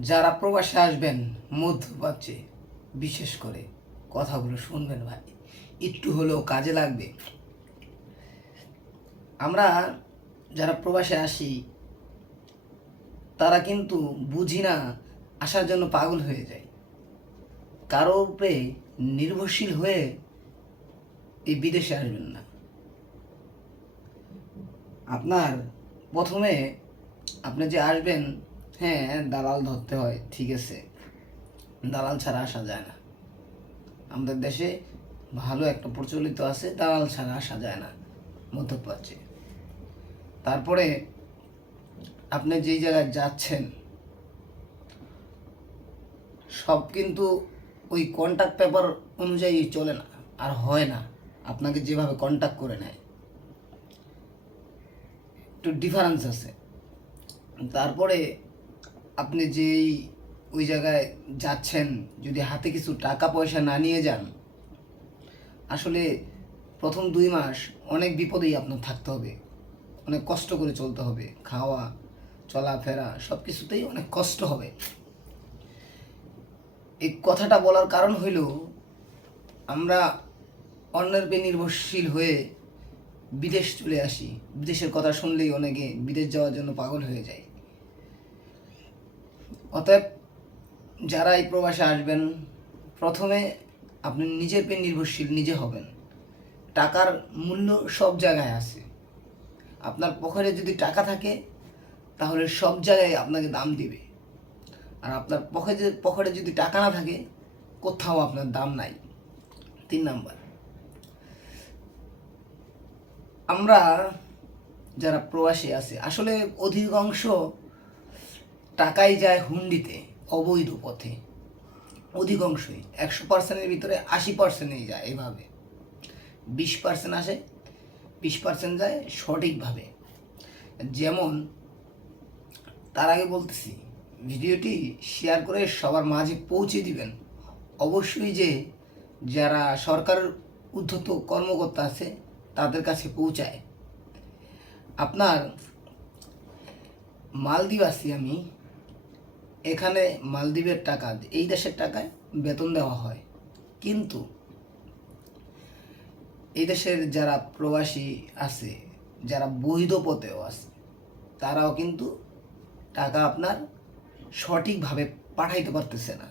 যারা প্রবাসে আসবেন, মধ্যপ্রাচ্যে, বিশেষ করে কথাগুলো শুনবেন ভাই, একটু হলেও কাজে লাগবে। আমরা যারা প্রবাসে আসি, তারা কিন্তু বুঝি না, আসার জন্য পাগল হয়ে যায়। কারও উপরে নির্ভরশীল হয়ে এই বিদেশে আসবেন না। আপনার প্রথমে আপনি যে আসবেন হ্যাঁ দালাল ধরতে হয়, ঠিক আছে। দালাল ছাড়া আসা যায় না। আমাদের দেশে ভালো একটা প্রচলিত আছে, দালাল ছাড়া আসা যায় না মধ্যপ্রাচ্যে। তারপরে আপনি যেই জায়গায় যাচ্ছেন, সব কিন্তু ওই কন্ট্যাক্ট পেপার অনুযায়ী চলে না, আর হয় না। আপনাকে যেভাবে কন্ট্যাক্ট করে নেয়। একটু ডিফারেন্স আছে। তারপরে আপনি যেই ওই জায়গায় যাচ্ছেন, যদি হাতে কিছু টাকা পয়সা না নিয়ে যান, আসলে প্রথম দুই মাস অনেক বিপদেই আপনার থাকতে হবে। অনেক কষ্ট করে চলতে হবে। খাওয়া, চলাফেরা সব কিছুতেই অনেক কষ্ট হবে। এই কথাটা বলার কারণ হইল, আমরা অন্যের উপর নির্ভরশীল হয়ে বিদেশ চলে আসি। বিদেশের কথা শুনলেই অনেকে বিদেশ যাওয়ার জন্য পাগল হয়ে যায়। অতএব যারা এই প্রবাসে আসবেন, প্রথমে আপনি নিজের পেয়ে নির্ভরশীল, নিজে হবেন। টাকার মূল্য সব জায়গায় আছে। আপনার পকেটে যদি টাকা থাকে, তাহলে সব জায়গায় আপনাকে দাম দিবে। আর আপনার পকেটে পকেটে যদি টাকা না থাকে, কোথাও আপনার দাম নাই। তিন নাম্বার। আমরা যারা প্রবাসী আছে, আসলে অধিকাংশ টাকাই যায় হুন্ডিতে, অবৈধ পথে। অধিকাংশই একশো পার্সেন্টের ভিতরে আশি পার্সেন্টই যায় এভাবে। বিশ পার্সেন্ট আসে, বিশ পার্সেন্ট যায় সঠিকভাবে। যেমন, তার আগে বলতেছি, ভিডিওটি শেয়ার করে সবার মাঝে পৌঁছে দিবেন। অবশ্যই যে যারা সরকারের উদ্ধত কর্মকর্তা আছে, তাদের কাছে পৌঁছায়। আপনার মালদ্বীপ আছি আমি এখানে মালদ্বীপের টাকা, এই দেশের টাকায় বেতন দেওয়া হয়। কিন্তু এই দেশের যারা প্রবাসী আছে, যারা বৈধ পথেও আছে, তারাও কিন্তু টাকা আপনার সঠিকভাবে পাঠাইতে পারতেছে না।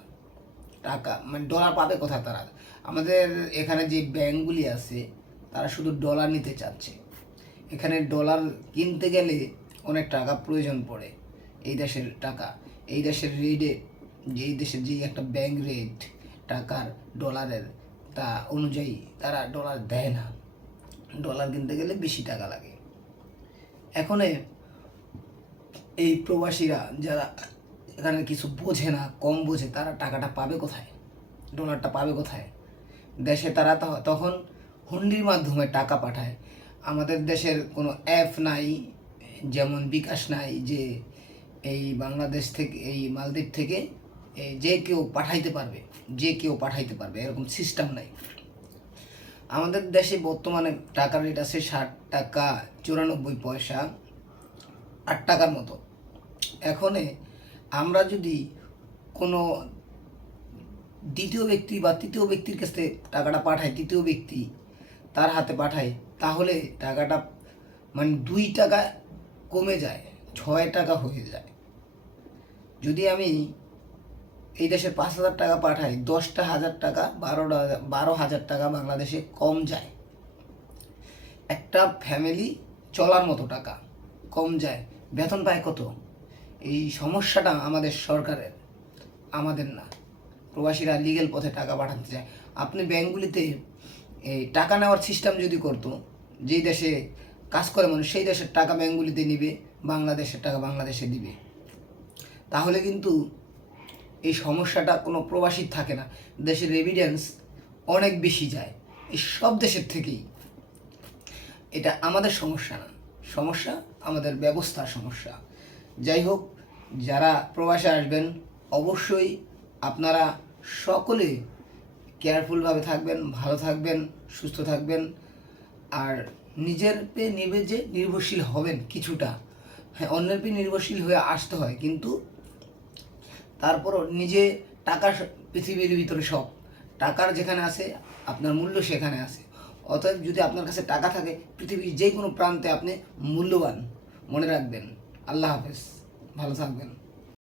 টাকা মানে ডলার পাবে কোথায় তারা? আমাদের এখানে যে ব্যাংকগুলি আছে, তারা শুধু ডলার নিতে চাচ্ছে। এখানে ডলার কিনতে গেলে অনেক টাকা প্রয়োজন পড়ে এই দেশের টাকা। এই দেশের যে এই দেশের যে একটা ব্যাংক রেট টাকার ডলারের তা অনুযায়ী তারা ডলার দেয় না। ডলার কিনতে গেলে বেশি টাকা লাগে। এখন এই প্রবাসীরা যারা এখানে কিছু বোঝে না, কম বোঝে, তারা টাকাটা পাবে কোথায়? ডলারটা পাবে কোথায়? দেশে তারা তখন হুন্ডির মাধ্যমে টাকা পাঠায়। আমাদের দেশের কোনো অ্যাপ নাই, যেমন বিকাশ নাই, যে এই বাংলাদেশ থেকে, এই মালদ্বীপ থেকে যে কেউ পাঠাইতে পারবে, যে কেউ পাঠাইতে পারবে, এরকম সিস্টেম নাই। আমাদের দেশে বর্তমানে টাকার রেট আছে ষাট টাকা চুরানব্বই পয়সা, আট টাকার মতো। এখনে আমরা যদি কোনো দ্বিতীয় ব্যক্তি বা তৃতীয় ব্যক্তির কাছে টাকাটা পাঠায় তৃতীয় ব্যক্তি তার হাতে পাঠায় তাহলে টাকাটা মানে দুই টাকা কমে যায়। ছয় টাকা হয়ে যায়। যদি আমি এই দেশে পাঁচ হাজার টাকা পাঠাই, দশটা হাজার টাকা, বারোটা বারো হাজার টাকা বাংলাদেশে কম যায়। একটা ফ্যামিলি চলার মতো টাকা কম যায়। বেতন পায় কত? এই সমস্যাটা আমাদের সরকারের, আমাদের না। প্রবাসীরা লিগেল পথে টাকা পাঠাতে চায়। আপনি ব্যাঙ্কগুলিতে এই টাকা নেওয়ার সিস্টেম যদি করতো, যেই দেশে কাজ করে মানুষ, সেই দেশের টাকা ব্যাঙ্কগুলিতে নিবে বাংলাদেশের টাকা বাংলাদেশে দিবে। তাহলে কিন্তু এই সমস্যাটা কোনো প্রবাসীর থাকে না। দেশের এভিডেন্স অনেক বেশি যায়। এই সব দেশের থেকেই। এটা আমাদের সমস্যা না। সমস্যা আমাদের ব্যবস্থার সমস্যা। যাই হোক, যারা প্রবাসে আসবেন, অবশ্যই আপনারা সকলে কেয়ারফুলভাবে থাকবেন, ভালো থাকবেন, সুস্থ থাকবেন। আর নিজের পে নিজে নির্ভরশীল হবেন কিছুটা। হ্যাঁ অন্যের পি নির্ভরশীল হয়ে আসতে হয়, কিন্তু তারপরও নিজে টাকা পৃথিবীর ভিতরে সব, টাকার যেখানে আছে, আপনার মূল্য সেখানে আছে। অতএব যদি আপনার কাছে টাকা থাকে, পৃথিবীর যে কোনো প্রান্তে আপনি মূল্যবান। মনে রাখবেন। আল্লাহ হাফেজ। ভালো থাকবেন।